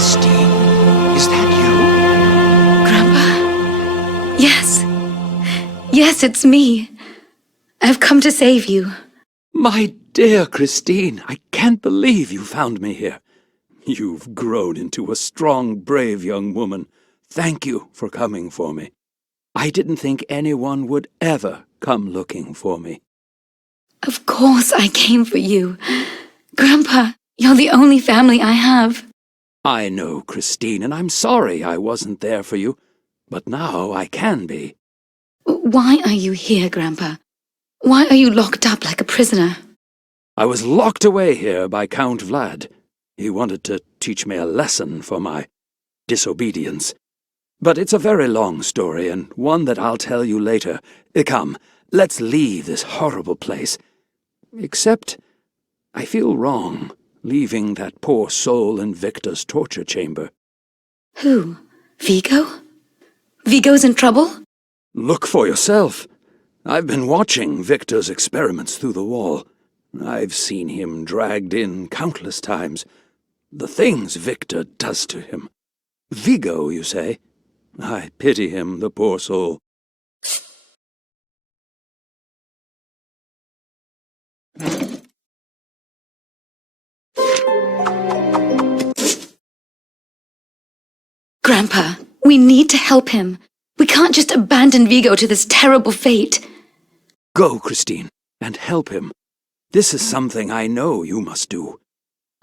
Christine, is that you? Grandpa? Yes. Yes, it's me. I've come to save you. My dear Christine, I can't believe you found me here. You've grown into a strong, brave young woman. Thank you for coming for me. I didn't think anyone would ever come looking for me. Of course I came for you. Grandpa, you're the only family I have. I know, Christine, and I'm sorry I wasn't there for you, but now I can be. Why are you here, Grandpa? Why are you locked up like a prisoner? I was locked away here by Count Vlad. He wanted to teach me a lesson for my disobedience. But it's a very long story, and one that I'll tell you later. Come, let's leave this horrible place. Except, I feel wrong, leaving that poor soul in Victor's torture chamber. Who? Vigo? Vigo's in trouble? Look for yourself. I've been watching Victor's experiments through the wall. I've seen him dragged in countless times. The things Victor does to him. Vigo, you say? I pity him, the poor soul. Grandpa, we need to help him. We can't just abandon Vigo to this terrible fate. Go, Christine, and help him. This is something I know you must do.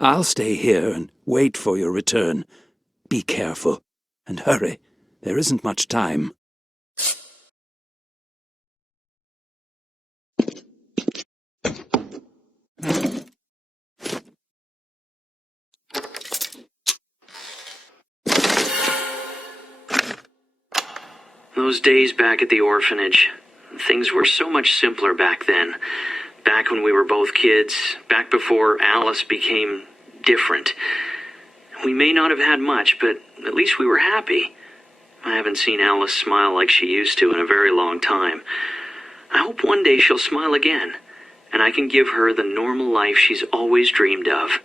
I'll stay here and wait for your return. Be careful, and hurry. There isn't much time. Those days back at the orphanage, things were so much simpler back then. Back when we were both kids, back before Alice became different. We may not have had much, but at least we were happy. I haven't seen Alice smile like she used to in a very long time. I hope one day she'll smile again, and I can give her the normal life she's always dreamed of.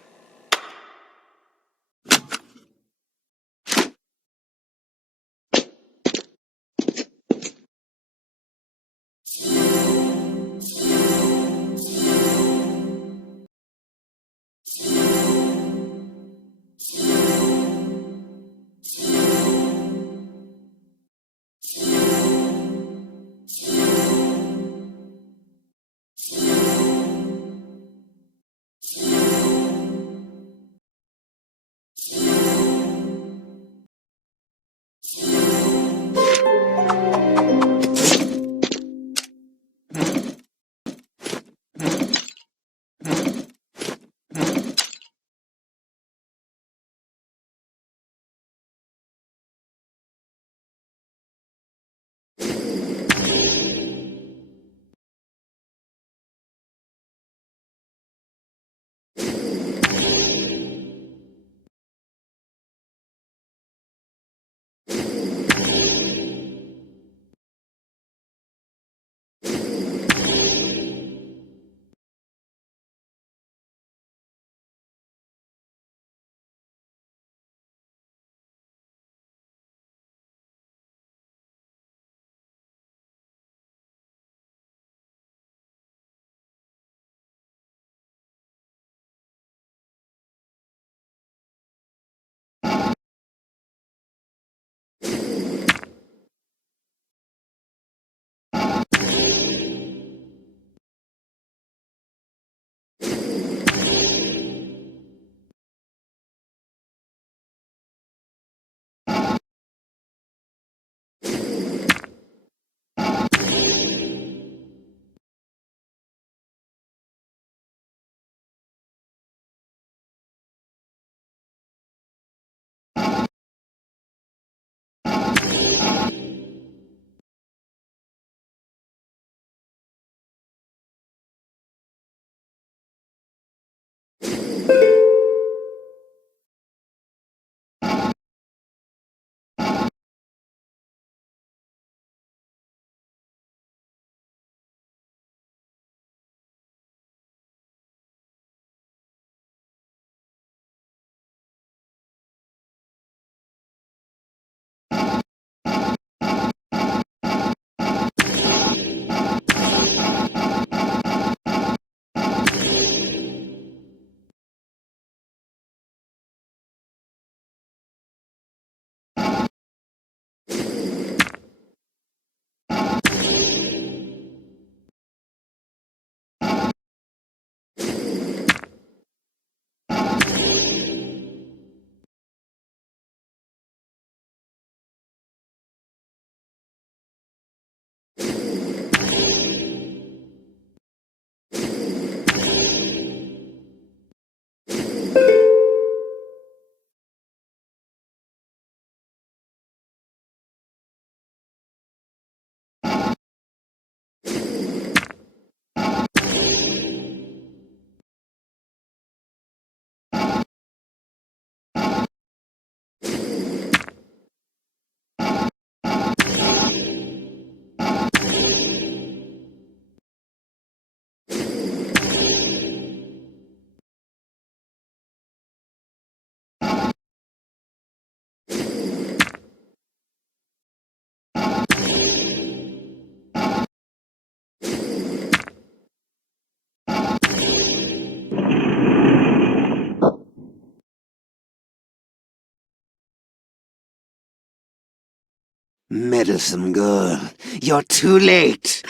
Meddlesome girl, you're too late.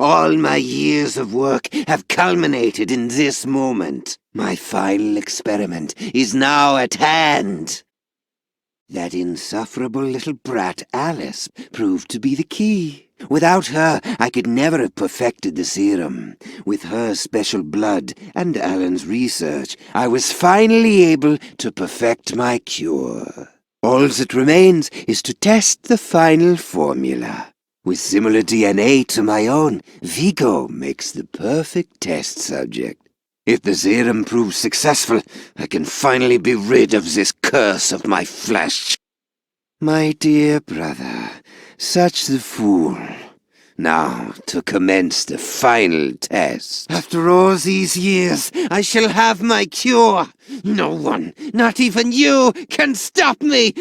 All my years of work have culminated in this moment. My final experiment is now at hand. That insufferable little brat Alice proved to be the key. Without her, I could never have perfected the serum. With her special blood and Alan's research, I was finally able to perfect my cure. All that remains is to test the final formula. With similar DNA to my own, Vigo makes the perfect test subject. If the serum proves successful, I can finally be rid of this curse of my flesh. My dear brother, such the fool. Now, to commence the final test. After all these years, I shall have my cure. No one, not even you, can stop me.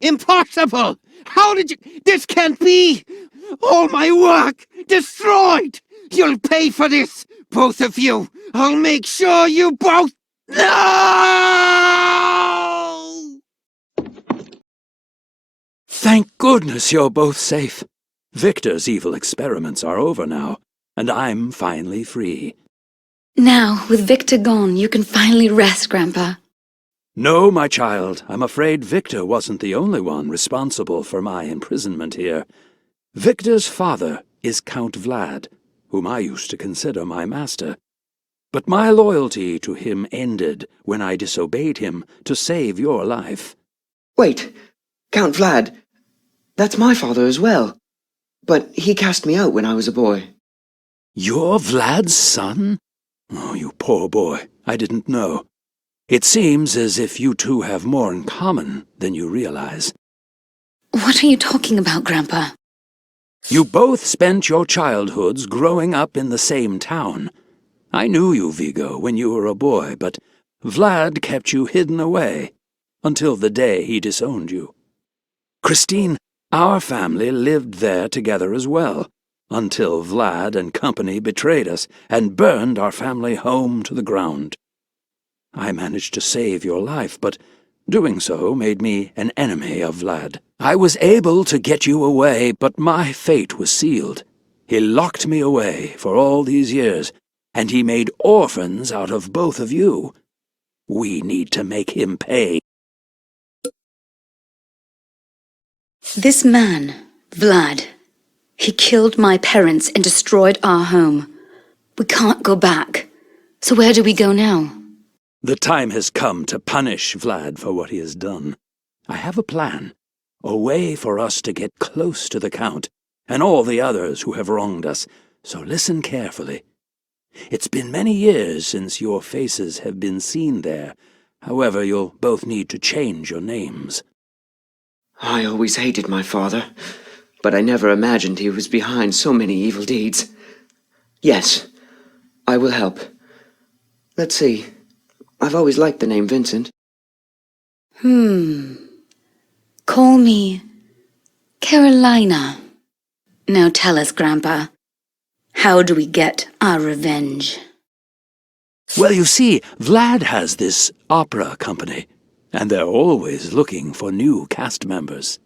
Impossible! How did you... This can't be! All my work! Destroyed! You'll pay for this, both of you! I'll make sure you both... No! Thank goodness you're both safe. Victor's evil experiments are over now, and I'm finally free. Now, with Victor gone, you can finally rest, Grandpa. No, my child, I'm afraid Victor wasn't the only one responsible for my imprisonment here. Victor's father is Count Vlad, whom I used to consider my master. But my loyalty to him ended when I disobeyed him to save your life. Wait, Count Vlad, that's my father as well. But he cast me out when I was a boy. You're Vlad's son? Oh, you poor boy, I didn't know. It seems as if you two have more in common than you realize. What are you talking about, Grandpa? You both spent your childhoods growing up in the same town. I knew you, Vigo, when you were a boy, but Vlad kept you hidden away until the day he disowned you. Christine, our family lived there together as well, until Vlad and company betrayed us and burned our family home to the ground. I managed to save your life, but doing so made me an enemy of Vlad. I was able to get you away, but my fate was sealed. He locked me away for all these years, and he made orphans out of both of you. We need to make him pay. This man, Vlad, he killed my parents and destroyed our home. We can't go back. So where do we go now? The time has come to punish Vlad for what he has done. I have a plan, a way for us to get close to the Count and all the others who have wronged us, so listen carefully. It's been many years since your faces have been seen there. However, you'll both need to change your names. I always hated my father, but I never imagined he was behind so many evil deeds. Yes, I will help. Let's see. I've always liked the name Vincent. Call me Carolina. Now tell us, Grandpa, how do we get our revenge? Well, you see, Vlad has this opera company, and they're always looking for new cast members.